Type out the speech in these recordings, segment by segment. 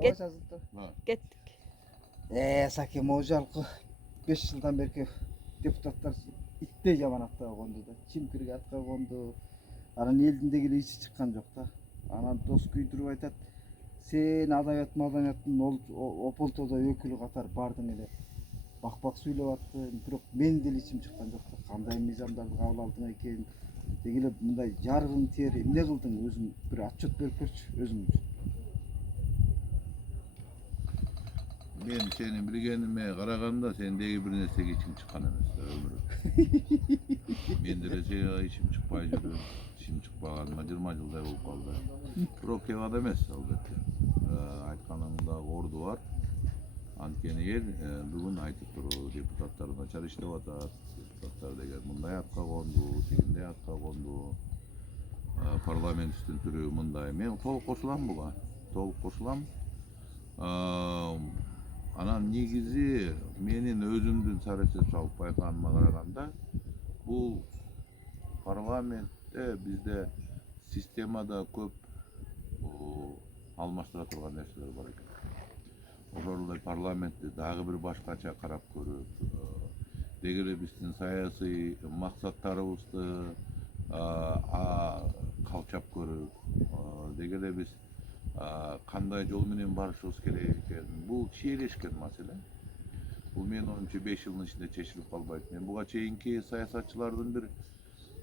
Get, Ha. kettik. Sake Mojalkı 5 yıldan beri deputatlar itte jamanakta kondu da. Çimkirge atka kondu. Anan eldindegilер içi çıkkan жоқ та. Анан дос күйдүрүп айтат. Сен адабияттын Ополтодо өкүлү катар бардың эле. Бак сүйлөп аттың. Бирок мен деле ичим чыккан жок да. Кандай мыйзамдарды кабыл алдың экен. Дегеле мындай жаргын тери эмне кылдың өзүң бир отчет берип көрчү өзүң үчүн. Men seni bilgenime karaganda sendeki bir nersege içim çıkan emes da ömrü. Men de içim çıkpay жүрөм. İçim çıkpagaныma 20 жылдай болуп калды. Бирок кеп адам эмес албетте. Айтканыңда орду бар. Анткени эл бүгүн айтып туруп депутаттар начар иштеп атат. Депутаттар деген мындай атка конду, тигиндей атка конду. Парламент үстүн түрү мындай. Мен толук кошулам буга. Толук кошулам. Анан негизи менин өзүмдүн сарасет салып байканыма караганда бул парламентте бизде системада көп алмаштыра турган нерселер бар экен. Ошол парламентти дагы бир башкача карап көрүп, деги эле биздин саясий максаттарыбызды калчап көрүп, деги эле биз кандай жол менен барышыбыз керек экен. Бул чийлешкен маселе. Бул менин оюмча 5 жылдын ичинде чечилип калбайт. Мен буга чейинки саясатчылардын бир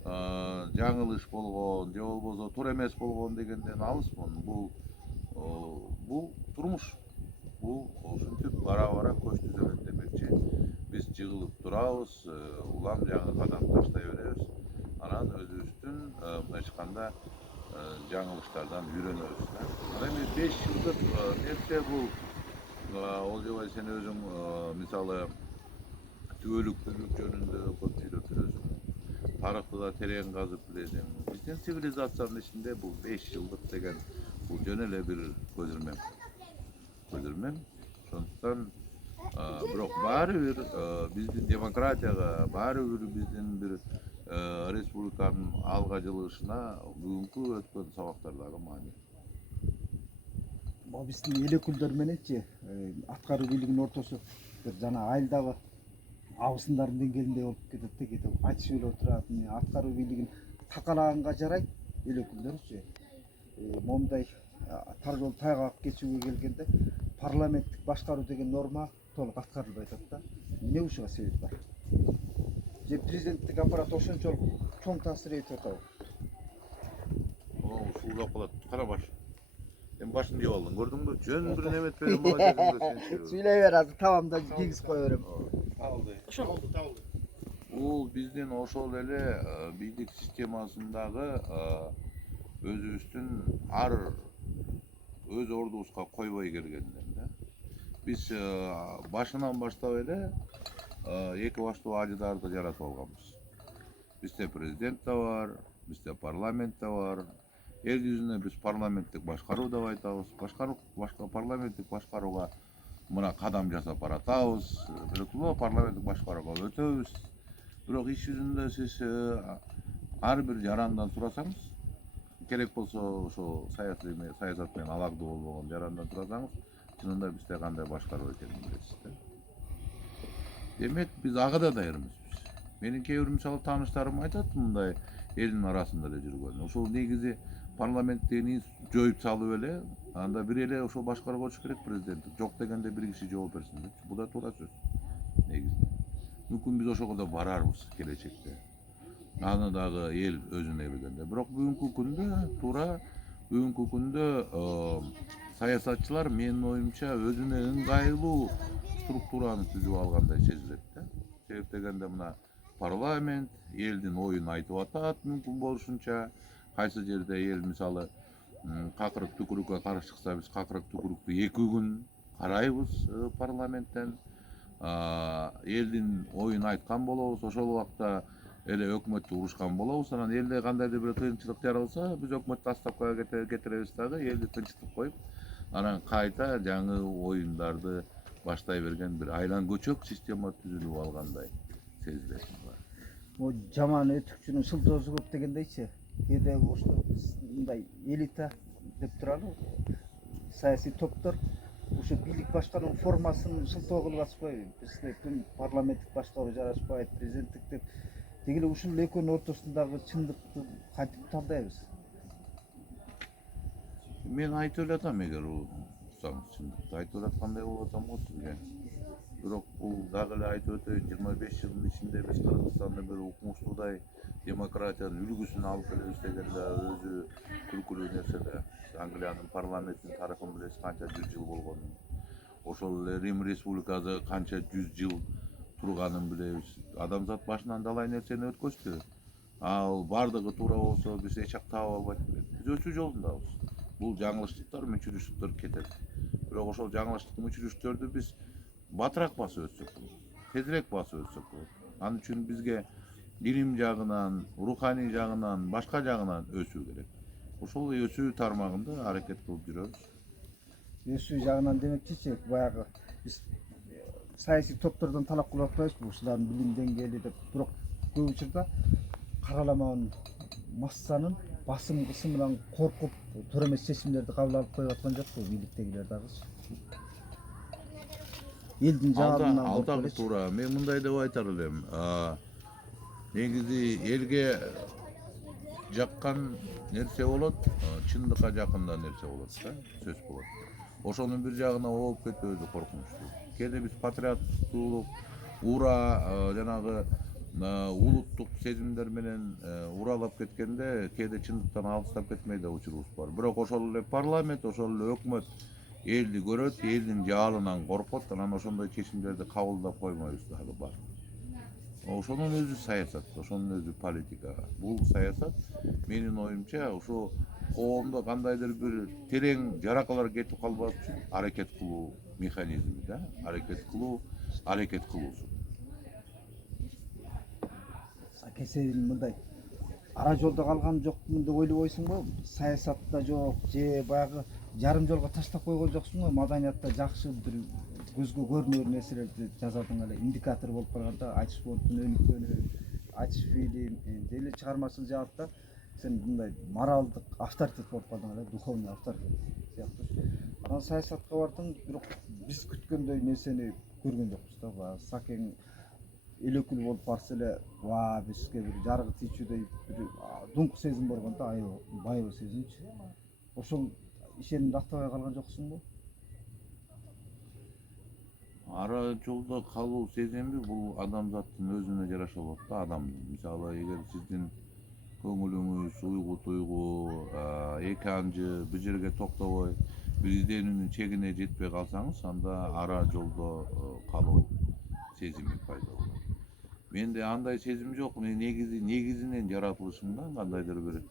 жаңылыш болгон, же болбосо туура эмес болгон дегенден алыспын. Бул турмуш. Бул ушинтип бара көч түзөлөт демекчи. Биз жыгылып турабыз, улам жаңы кадам таштай беребиз. Анан өзүбүздүн мындайча айтканда жаңылыштардан үйрөнөбүз. Эми 5 жылдык нерсе бул Олжобай сен өзүң мисалы түбөлүктүүлүк жөнүндө көп сүйлөп жүрөсүң. Тарыхты да терең казып билесиң. Биздин цивилизациянын ичинде бул 5 жылдык деген бул жөн эле бир көзүрмем. Ошондуктан бирок баары бир биздин демократияга, баары бир биздин бир республиканын алга жылышына бүгүнкү өткөн сабактар дагы маанилүү. Биздин эл өкүлдөр мененчи аткаруу бийлигинин ортосу бир жана айылдагы абысындардын деңгээлинде болуп кетет да, кетип айтышып эле отурат. Аткаруу бийлигин такалаганга жарайт эл өкүлдөрүчү. Момундай тар жол тайгак кечүүгө келгенде парламенттик башкаруу деген норма толук аткарылбай атат да. Эмне ушуга себеп бар? Же президенттик аппарат ошончолук чоң таасир этип атабы? Ушулдап калат. Кара баш. Сен башын деп алдың, көрдүңбү? Жөн бир неметип берем буга жериңде сен. Сүйлөй бер, азыр табамда кийгиз кое берем. Табылды. Бул биздин ошол эле бийлик системасындагы өзүбүздүн ар өз ордубузга койбой келгенден да. Биз башынан баштап эле эки баштуу ажыдарды жаратып алганбыз. Бизде президент да бар, бизде парламент да бар. Эл жүзүнө биз парламенттик башкаруу деп айтабыз. Парламенттик башкарууга мына кадам жасап баратабыз. Бирок парламенттик башкарууга өтөбүз. Бирок иш жүзүндө сиз ар бир жарандан сурасаңыз, керек болсо ошо саясат менен алагдуу болбогон жарандан сурасаңыз, чынында бизде кандай башкаруу экенин билесиз да. Демек биз ага да даяр эмеспиз. Менин кээ бир мисалы тааныштарым айтат, мындай элдин арасында эле жүргөн. Ошол негизи парламенттени жоюп салып эле, анда бир эле ошо башкарып отуш керек президент. Жок дегенде бир киши жооп берсин депчи. Бул да туура сөз. Негизи. Мүмкүн биз ошого да барарбыз келечекте. Аны дагы эл өзүнө билгенде. Бирок бүгүнкү күндө саясатчылар менин оюмча өзүнө ыңгайлуу структураны түзүп алгандай сезилет да. Себеп дегенде мына парламент элдин оюн айтып атат, мүмкүн болушунча. Кайсы жерде эл мисалы какырык түкүрүккө каршы чыкса, биз какырык түкүрүктү 2 күн карайбыз парламенттен. Элдин оюн айткан болобуз, ошол убакта эле өкмөттү урушкан болобуз. Анан элде кандайдыр бир кыйынчылык жаралса, биз өкмөттү отставкага кетиребиз дагы, элди тынчтык коюп, анан кайта жаңы оюндарды баштай берген бир айлан көчөк система түзүлүп алгандай сезилет. О жаман өтүкчүнүн шылдоозу көп дегендейчи. Кээде ушундай элита деп туралы саясий топтор ошо бийлик башкаруу формасын шылтоо кылып атышпайбы? Бизде күн парламенттик башкаруу жарашпайт, президенттик деп. Деги эле ушул экөөнүн ортосундагы чындыкты кантип талдайбыз? Мен айтып элатам, эгер уксаңыз чындыкты айтып элаткандай болуп атам го сизге. Бирок бул дагы эле айтып өтөйүн, 25 жылдын ичинде биз Кыргызстанда бир укмуштуудай демократиянын үлгүсүн алып келебиз деген да өзү күлкүлүү нерсе да. Англиянын парламентинин тарыхын билесиз, канча 100 жыл болгонун. Ошол эле Рим Республикасы канча 100 жыл турганын билебиз. Адамзат башынан далай нерсени өткөздү. Ал бардыгы туура болсо биз эч жак таап албайт белек. Биз өсүү жолундабыз. Бул жаңылыштыктар, мүчүрүштүктөр кетет. Бирок ошол жаңылыштык, мүчүрүштөрдү биз батыраак басып өтсөк болот, тезирээк басып өтсөк болот. Ал үчүн бизге илим жагынан, руханий жагынан, башка жагынан өсүү керек. Ошол өсүү тармагында аракет кылып жүрөбүз. Өсүү жагынан демекчичи, баягы биз саясий топтордон талап кылып атпайбызбы ушулардын билим деңгээли деп. Бирок көп учурда караламаган массанын басым кысымынан коркуп туура эмес чечимдерди кабыл алып коюп аткан жокпу бийликтегилер дагычы? Элдин жаалынан Алдагы туура. Мен мындай деп айтар элем. Негизи элге жаккан нерсе болот, чындыкка жакында нерсе болот да, сөз болот. Ошонун бир жагына ооп кетүү өзү коркунучтуу. Кээде биз патриоттуулук, ура, жанагы улуттук сезимдер менен уралап кеткенде кээде чындыктан алыстап кетмей да учурубуз бар. Бирок ошол эле парламент, ошол эле өкмөт элди көрөт, элдин жаалынан коркот, анан ошондой чечимдерди кабылдап коймойбуз дагы бар. Ошонун өзү саясат, ошонун өзү политика. Бул саясат менин оюмча ушу коомдо кандайдыр бир терең жаракалар кетип калбаш үчүн аракет кылуу механизми да, аракет кылуусу. Кесебин мындай ара жолдо калган жокмун деп ойлобойсуңбу? Саясатта жок, же баягы жарым жолго таштап койгон жоксуңбу? Маданиятта жакшы бир көзгө көрүнөр нерселерди жасадың эле, индикатор болуп калганда айтыш фондун өнүккөнү, айтыш фильм, деле чыгармачыл жаатта сен мындай моралдык авторитет болуп калдың эле, духовный авторитет сыяктуу. Анан саясатка бардың, бирок биз күткөндөй нерсени көргөн жокпуз да. Баягы сакең эл өкүлү болуп барса эле, бизге бир жарыгы тийчүдөй бир дуңк сезим болгон да, байыбы сезимчи. Ошол ишенимди актабай калган жоксуңбу? Ара жолдо калуу сезими бул адамзаттын өзүнө жараша болот да, адамдын. Мисалы, эгер сиздин көңүлүңүз уйгу туйгу, эки анжы бир жерге токтобой, бир изденүүнүн чегине жетпей калсаңыз, анда ара жолдо калуу сезими пайда болот. Менде андай сезим жок. Мен негизинен жаратылышымдан кандайдыр бир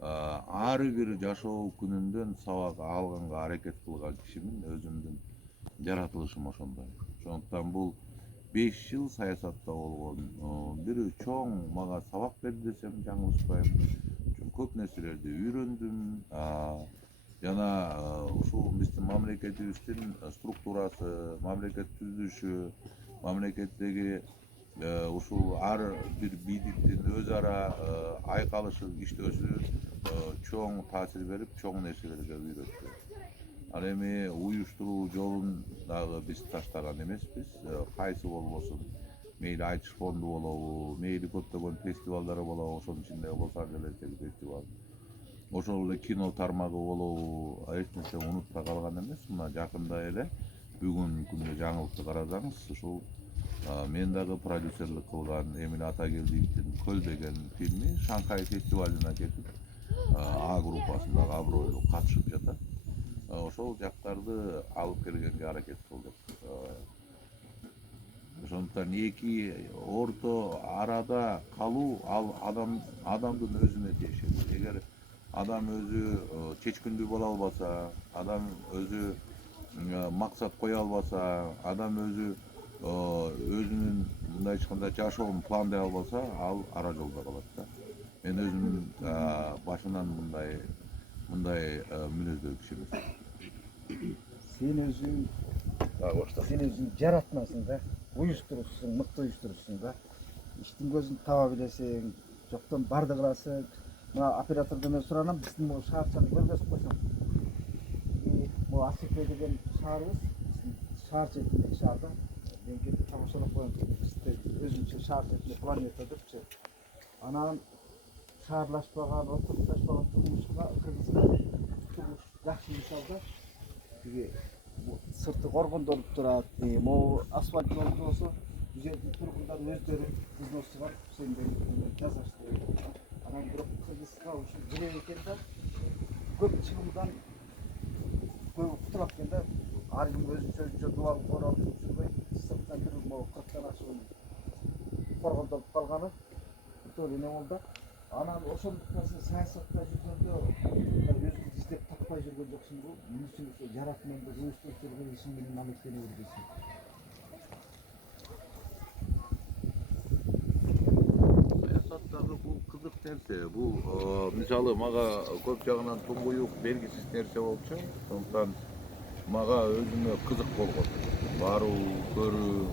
ар бир жашоо күнүндөн сабак алганга аракет кылган кишимин, өзүмдүн жаратылышым ошондой. Ошондуктан бул 5 жыл саясатта болгон бир чоң мага сабак берди десем жаңылышпайм. Көп нерселерди үйрөндүм. Жана ушул биздин мамлекетибиздин структурасы, мамлекет түзүлүшү, мамлекеттеги ушул ар бир бийликтин өз ара айкалышы, иштөөсү чоң таасир берип, чоң нерселерге үйрөттү. Ал эми уюштуруу жолун дагы биз таштаган эмеспиз. Кайсы болбосун, мейли айтыш фонду болобу, мейли көптөгөн фестивалдар болобу, ошонун ичинде Лос-Анджелестеги фестиваль, ошол эле кино тармагы болобу, эч нерсе унутпай калган эмес. Мына жакында эле бүгүн күндө жаңылыкты карасаңыз, ушул мен дагы продюсерлик кылган Эмиль Атагелдиевдин Көл деген фильми Шанхай фестивалына кетип, А группасындагы абройлуу катышып жатат. Ошол жактарды алып келгенге аракет кылдык. Ошондуктан эки орто арада калуу ал адамдын өзүнө тиешелүү. Эгер адам өзү чечкиндүү боло албаса, адам өзү максат кое албаса, адам өзү өзүнүн мындайча айтканда жашоонун пландай албаса, ал ара жолдо калат да. Мен өзүм башынан мындай мүнөздөг киши эмес. Сен өзүң жаратмасың да, уюштуруусуң, мыкты уюштуруусуң да. Иштин көзүн таба билесиң, жоктон барды кыласың. Мына оператордон мен суранам, биздин могу шаарчаны көргөзүп койсоң. Могу Асике деген шаарыбыз шаар четинде шаарда мен кетип тамашалап коем өзүнчө шаар четинде планета депчи анан шаарлашпаган отурукташпаган турмушка турмуш жакшы мисалда тиги сырты коргондолуп турат могу асфальт жол болсо бул жердин тургундары өздөрү взносуга сендей жасашты анан бирок кыргызга ушул керек экен да көп чыгымдан көп кутулат экен да ар ким өзүнчө дубал коралып жүрбөй сырттан бир могу 40тан ашык коргондолуп калганы сол эме болду анан ошондуктан сен саясатта жүргөндө өзүңдү издеп таппай жүргөн жоксуңбу мисалы жаратманды жумуштап жүргөн ишиң менен алып келе бересиң Саясаттагы бул кызык нерсе. Бул мисалы мага көп жагынан туңгуюк белгисиз нерсе болчу. Сондуктан мага өзүмө кызык болгон. Баруу, көрүү,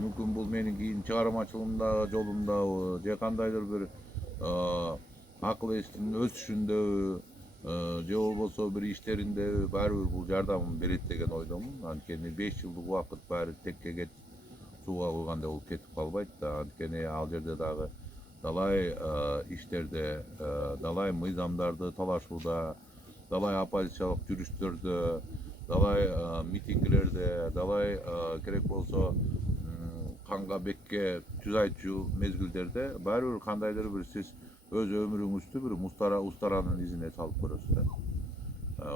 мүмкүн бул менин кийин чыгармачылыгымдагы жолумдабы же кандайдыр бир акыл эстин өсүшүндөбү же болбосо бир иштериндеби баары бир бул жардамын берет деген ойдомун. Анткени 5 жылдык убакыт баары текке кетип сууга куйгандай болуп кетип калбайт да. Анткени ал жерде дагы далай иштерде, далай мыйзамдарды талашууда, далай оппозициялык жүрүштөрдө, далай митингилерде, далай керек болсо канга бекке жүз айтчу мезгилдерде баары бир кандайдыр бир сиз өз өмүрүңүздү бир устаранын изине салып көрөсүз да.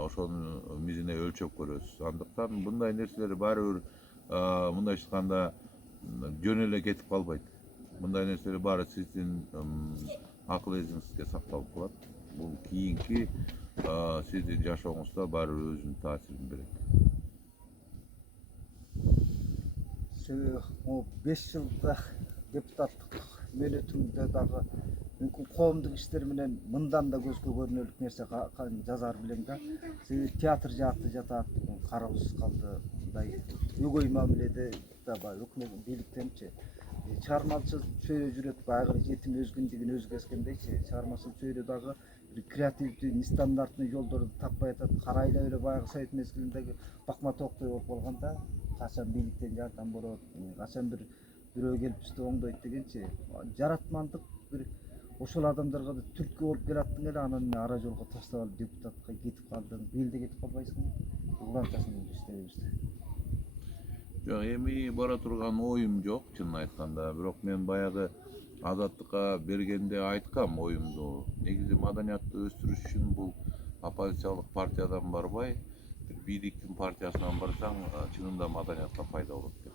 Ошонун мизине өлчөп көрөсүз. Андыктан мындай нерселер баары бир мындайча айтканда жөн эле кетип калбайт. Мындай нерселер баары сиздин акыл эсиңизге сакталып калат. Бул кийинки сиздин жашооңузда баары бир өзүнүн таасирин берет. себеби могу 5 жылда депутаттык мөөнөтүмдө дагы мүмкүн коомдук иштер менен мындан да көзгө көрүнөрлүк нерсе жазар белең да. Себеби театр жааты жатат, кароосуз калды. Мындай өгөй мамиледе да бар өкмөт бийликтенчи. Чыгармачыл чөйрө жүрөт, баягы жетим өзгүндүгүн өзгескендейчи. Чыгармачыл чөйрө дагы креативдүү, нестандартный жолдорду таппай атат. Карайлап эле баягы совет мезгилиндеги бакма тооктой болуп калган да. Качан бийликтен жардам болот, качан бирөө келип бизди оңдойт дегенчи. Жаратмандык бир ошол адамдарга да түрткү болуп келаттың эле анан ара жолго таштап алып депутатка кетип калдың. Бийилде кетип калбайсыңбы? Улантасың иштебизди. Жок, эми бара турган оюм жок, чынын айтканда. Бирок мен баягы Азаттыкка бергенде айткам оюмду. Негизи маданиятты өстүрүш үчүн бул оппозициялык партиядан барбай, бийликтин партиясынан барсаң, чынында маданиятка пайда болот деп.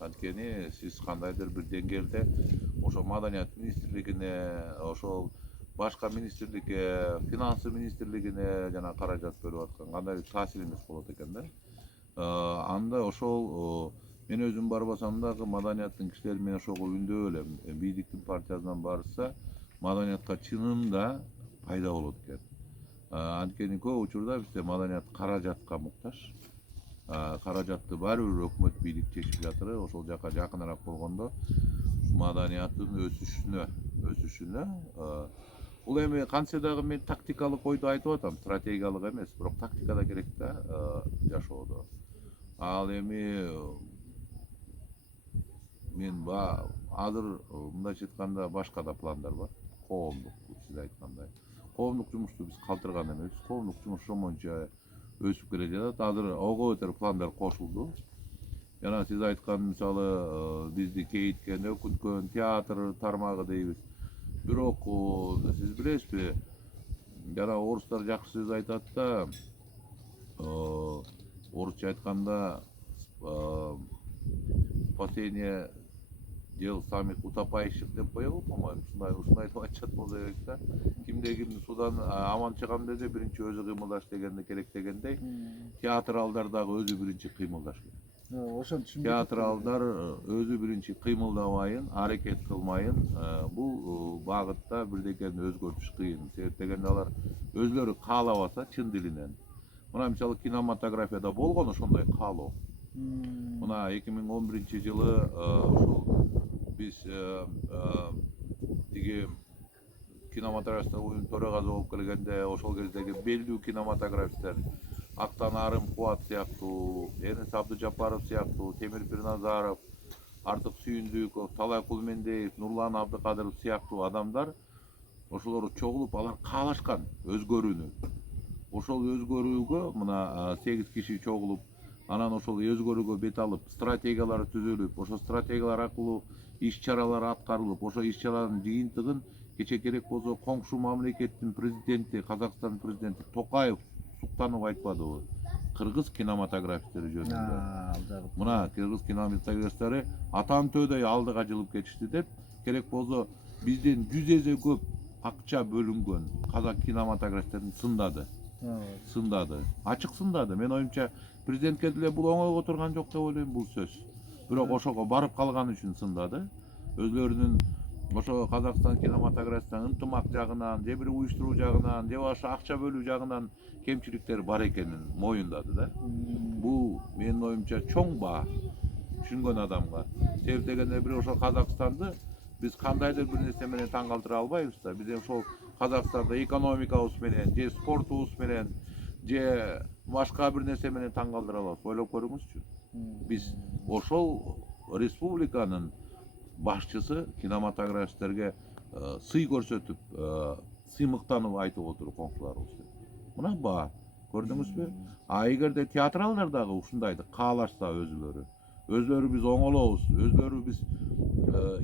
Анткени сиз кандайдыр бир деңгээлде ошо маданият министрлигине, ошол башка министрликке, финансы министрлигине жана каражат бөлүп аткан кандайдыр таасириңиз болот экен да. Анда ошол мен өзүм барбасам дагы маданияттын кишилери менен ошого үндөп элем. Бийликтин партиясынан барса, маданиятка чынында пайда болот экен. Анткени көп учурда бизде маданият каражатка муктаж. Каражатты баары бир өкмөт бийлик чечип жатыр. Ошол жака жакыныраак болгондо маданияттын өсүшүнө бул эми кантсе дагы мен тактикалык ойду айтып атам, стратегиялык эмес, бирок тактика да керек да жашоодо. Ал эми мен азыр мындайча айтканда башка да пландар бар. Коомдук, сиз айткандай. Коомдук жумушту биз калтырган эмеспиз. Коомдук жумуш ошомонча өсүп келе жатат. Азыр ого бетер пландар кошулду. Жана сиз айткан мисалы бизди кейиткен, өкүнткөн театр тармагы дейбиз. Бирок сиз билесизби, жана орустар жакшы сөз айтат да, орусча айтканда спасение дел самих утопающих деп коебу, по-моему, ушундай деп айтышат болсо керек да. Кимде ким судан аман чыгам десе биринчи өзү кыймылдаш дегенде керек дегендей, театралдар дагы өзү биринчи кыймылдаш керек. Театралдар өзү биринчи кыймылдабайын, аракет кылмайын, бул багытта бирдекени өзгөртүш кыйын. Себеп дегенде алар өзлөрү каалабаса чын дилинен. Мына мисалы кинематографияда болгон ошондой каалоо. Мына 2011-жылы ошол биз тиги кинематографистер уюмунун төрагасы болуп келгенде ошол кездеги белдүү кинематографисттер Aktan Arım Kuat siyaqtуу, Enis Abdujabbarov siyaqtуу, Temir Birnazarov, Artık Sүйүндүков, Талай Кулмендеев, Нурлан Абдыкадыров сыяктуу адамдар ошолор чогулуп алар каалашкан өзгөрүүнү. Ошол өзгөрүүгө мына 8 киши чогулуп, анан ошол өзгөрүүгө бет алып, стратегиялар түзүлүп, ошол стратегиялар аркылуу иш-чаралар аткарылып, ошол иш-чаралардын жыйынтыгын кече керек болсо коңшу мамлекеттин президенти, Казакстан президенти Токаев суктанып айтпадыбы? Кыргыз кинематографисттери жөнүндө. Мына кыргыз кинематографисттери атан-төөдөй алдыга жылып кетишти деп, керек болсо бизден 100 эсе көп акча бөлүнгөн казак кинематографистерин сындады. Сындады. Ачык сындады. Мен оюмча президентке деле бул оңойго турган жок деп ойлойм бул сөз. Бирок ошого барып калган үчүн сындады. Өзлөрүнүн ошо Казакстан кинематографисинин ынтымак жагынан, же бир уюштуруу жагынан, же ошо акча бөлүү жагынан кемчиликтер бар экенин моюндады да. Бул менин оюмча чоң баа түшүнгөн адамга. Себеп дегенде бир ошо Казакстанды биз кандайдыр бир нерсе менен таң калтыра албайбыз да. Биз ошол Казакстанда экономикабыз менен, же спортубуз менен, же башка бир нерсе менен таң калтыра алабыз. Ойлоп көрүңүзчү. Биз ошол республиканын башчысы кинематографисттерге сый көрсөтүп, сыймыктанып айтып отуруп коңшуларыбыз. Мына баа, көрдүңүзбү? А эгерде театралдар дагы ушундайды каалашса өзлөрү биз оңолобуз, өзлөрү биз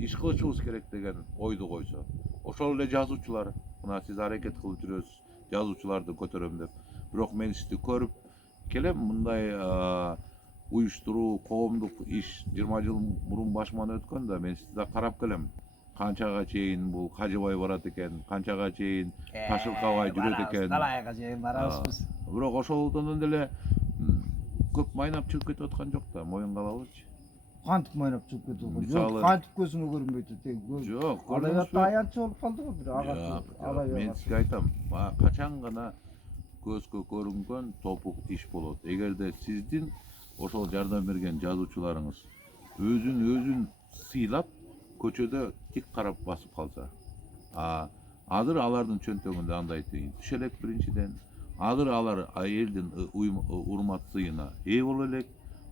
иш кылышыбыз керек деген ойду койсо, ошол эле жазуучулар, мына сиз аракет кылып жүрөсүз, жазуучуларды көтөрөм деп. Бирок мен сизди көрүп келем, мындай уюштуруу, коомдук иш 20 жыл мурун башыман өткөн да, мен сизди карап келем. Канчага чейин бул кажыбай барат экен, канчага чейин ташылкабай жүрөт экен. Талайга чейин барабыз биз. Бирок ошолдон деле көп майнап чыгып кетип аткан жок да, моюнга алабызчы. Кантип майнап чыгып кетип аткан жок, кантип көзүңө көрүнбөйт тең. Жок, алаятта аянч болуп калды го бир ага. Мен сизге айтам, качан гана көзгө көрүнгөн топук иш болот. Эгерде сиздин ошол жардам берген жазуучуларыңыз өзүн сыйлап көчөдө тик карап басып калса, азыр алардын чөнтөгүндө андай тыйын түш элек биринчиден, азыр алар элдин урмат сыйына ээ боло элек.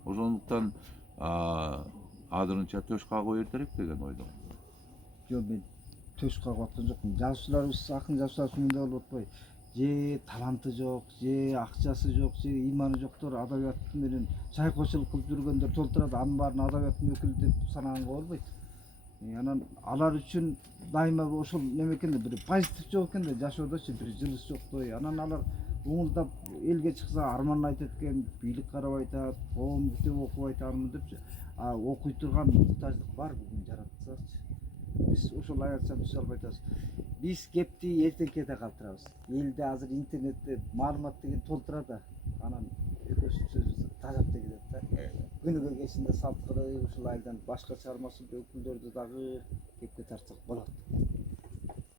Ошондуктан азырынча төш кагуу эртерээк деген ойдомун. Жок, мен төш кагып аткан жокмун. Жазуучуларыбыз, акын жазуучулар мындай болуп атпайбы? Же таланты жок, же акчасы жок, же ыйманы жоктор адабият менен чайкоочулук кылып жүргөндөр толтурат, анын баарын адабияттын өкүлү деп санаганга болбойт. Анан алар үчүн дайыма ошол неме экен да, бир позитив жок экен да, жашоодочу бир жылыш жоктой. Анан алар уңулдап элге чыкса арманын айтат экен, бийлик карап айтат, коом бүтөп окуп айтармын депчи. Окуй турган муктаждык бар бүгүн жаратсачы. Биз ошол аярча түзө албай атабыз. Биз кепти эртеңкеде калтырабыз. Элде азыр интернетте маалымат деген толтура да, анан экөөсүн сөзүбүз тажап кетет да. Күнүгө кечинде салткырый ушул айдан башка чыгармачыл өкүлдөрдү дагы кепке тартсак болот.